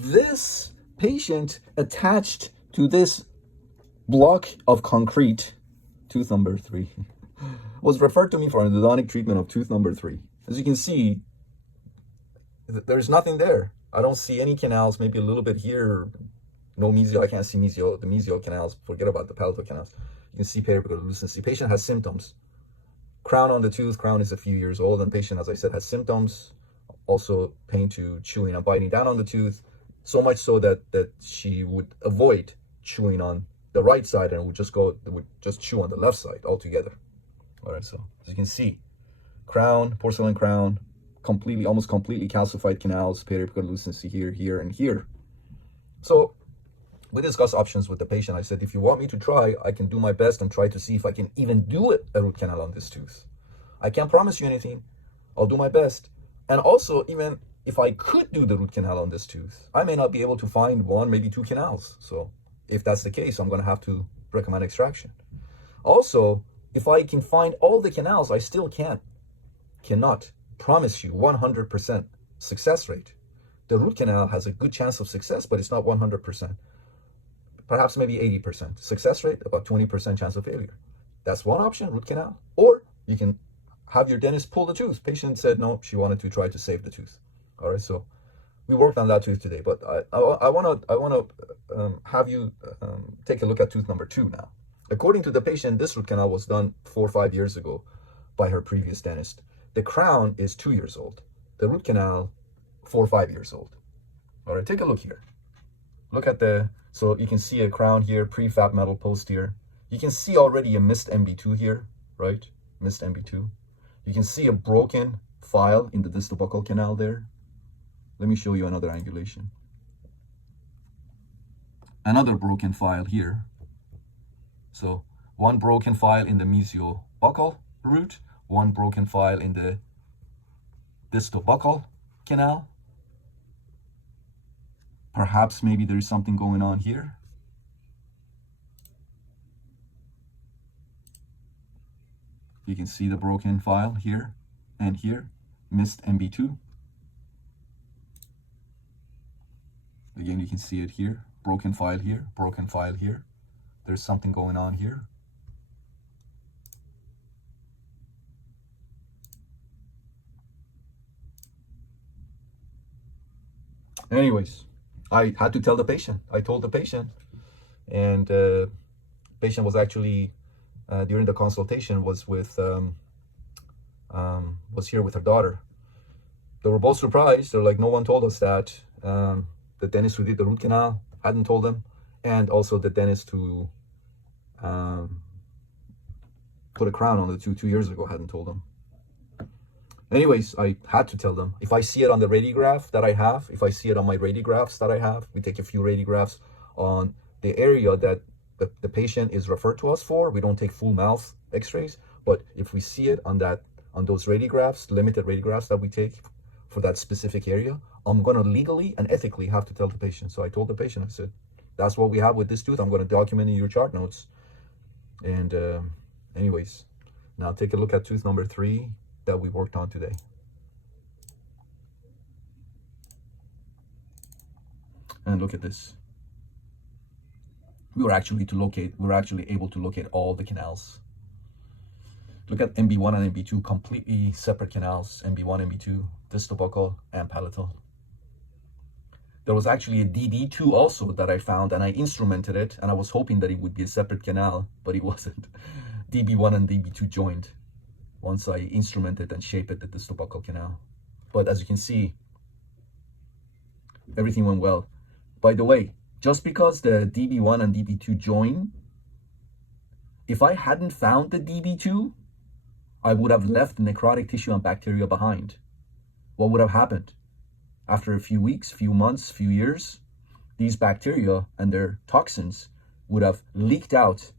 This patient attached to this block of concrete, tooth number 3, was referred to me for endodontic treatment of tooth number 3. As you can see, there's nothing there. I don't see any canals, maybe a little bit here. No mesial, I can't see mesial. The mesial canals, forget about the palatal canals. You can see periapical lucency. Patient has symptoms. Crown on the tooth, crown is a few years old, and patient, as I said, has symptoms. Also pain to chewing and biting down on the tooth, so much so that she would avoid chewing on the right side and would just chew on the left side altogether. All right, so as you can see, crown, porcelain crown, almost completely calcified canals, periapical lucency here, here, and here. So we discussed options with the patient. I said, if you want me to try, I can do my best and try to see if I can even do a root canal on this tooth. I can't promise you anything. I'll do my best. And also, even if I could do the root canal on this tooth, I may not be able to find 1, maybe 2 canals. So if that's the case, I'm going to have to recommend extraction. Also, if I can find all the canals, I still cannot promise you 100% success rate. The root canal has a good chance of success, but it's not 100%. Perhaps maybe 80%. Success rate, about 20% chance of failure. That's one option, root canal. Or you can have your dentist pull the tooth. Patient said no, she wanted to try to save the tooth. All right, so we worked on that tooth today, but I want to have you take a look at tooth number 2 now. According to the patient, this root canal was done 4 or 5 years ago by her previous dentist. The crown is 2 years old. The root canal, 4 or 5 years old. All right, take a look here. Look at so you can see a crown here, prefab metal post here. You can see already a missed MB2 here, right? Missed MB2. You can see a broken file in the distal buccal canal there. Let me show you another angulation. Another broken file here. So one broken file in the mesial buccal root, one broken file in the distal buccal canal. Perhaps maybe there's something going on here. You can see the broken file here and here, missed MB2. Again, you can see it here, broken file here, broken file here. There's something going on here. Anyways, I had to tell the patient. I told the patient, and patient was actually during the consultation was here with her daughter. They were both surprised. They're like, no one told us that. The dentist who did the root canal hadn't told them, and also the dentist who put a crown on the tooth 2 years ago hadn't told them. Anyways, I had to tell them. If I see it on the radiograph that I have, if I see it on my radiographs that I have, we take a few radiographs on the area that the patient is referred to us for. We don't take full mouth x-rays, but if we see it on those radiographs, limited radiographs that we take for that specific area, I'm going to legally and ethically have to tell the patient. So I told the patient, I said, that's what we have with this tooth. I'm going to document in your chart notes. And anyways, now take a look at tooth number 3 that we worked on today. And look at this. We were actually able to locate all the canals. Look at MB1 and MB2, completely separate canals. MB1, MB2, distal buccal and palatal. There was actually a DB2 also that I found, and I instrumented it, and I was hoping that it would be a separate canal, but it wasn't. DB1 and DB2 joined once I instrumented and shaped the distal buccal canal. But as you can see, everything went well. By the way, just because the DB1 and DB2 join, if I hadn't found the DB2, I would have left necrotic tissue and bacteria behind. What would have happened? After a few weeks, few months, few years, these bacteria and their toxins would have leaked out.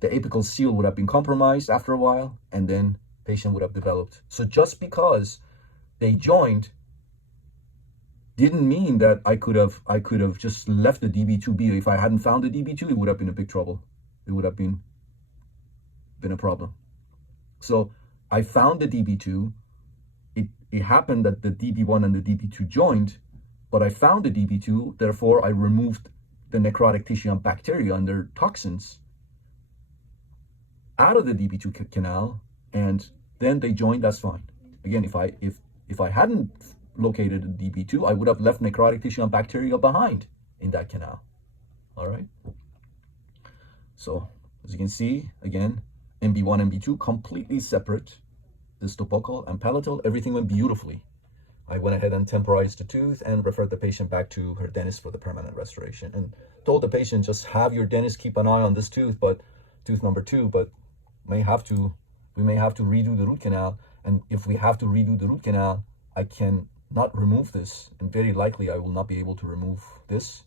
The apical seal would have been compromised after a while, and then patient would have developed. So just because they joined didn't mean that I could have just left the DB2 be. If I hadn't found the DB2, it would have been a big trouble. It would have been a problem. So I found the DB2. It happened that the DB1 and the DB2 joined, but I found the DB2, therefore I removed the necrotic tissue and bacteria and their toxins out of the DB2 canal, and then they joined. That's fine. Again, if I hadn't located the DB2, I would have left necrotic tissue and bacteria behind in that canal. All right. So as you can see, again, MB1, MB2 completely separate. Distobuccal and palatal, everything went beautifully. I went ahead and temporized the tooth and referred the patient back to her dentist for the permanent restoration, and told the patient, just have your dentist keep an eye on this tooth, but tooth number 2, but we may have to redo the root canal. And if we have to redo the root canal, I can not remove this, and very likely I will not be able to remove this.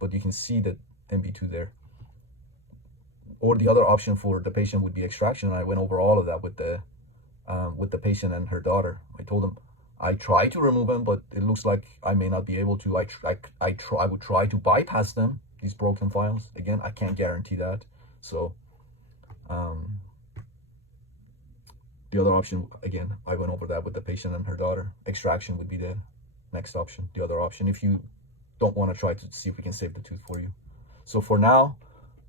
But you can see that MB2 there. Or the other option for the patient would be extraction. And I went over all of that with the patient and her daughter. I told them I tried to remove them, but it looks like I may not be able to. I would try to bypass them, these broken files. Again, I can't guarantee that. So the other option, again, I went over that with the patient and her daughter. Extraction would be the next option, the other option, if you don't want to try to see if we can save the tooth for you. So for now,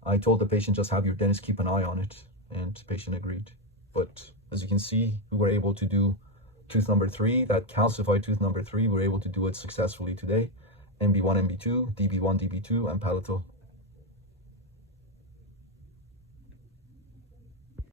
I told the patient, just have your dentist keep an eye on it, and the patient agreed. But as you can see, we were able to do tooth number 3, that calcified tooth number 3, we were able to do it successfully today. MB1, MB2, DB1, DB2, and palatal